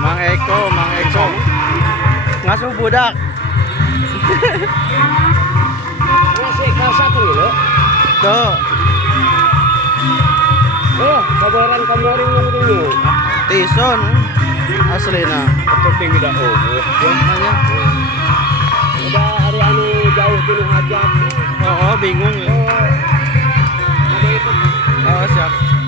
Mang Eko. Ngasuh budak. Masih kelas 1 nih lo. Tuh. Oh, kabaran kamarin yang dulu. Tison aslina. Atau tinggi dah Namanya. Udah hari anu jauh dulu hajat. Oh, bingung ya. Oh. Ada itu. Oh, siap.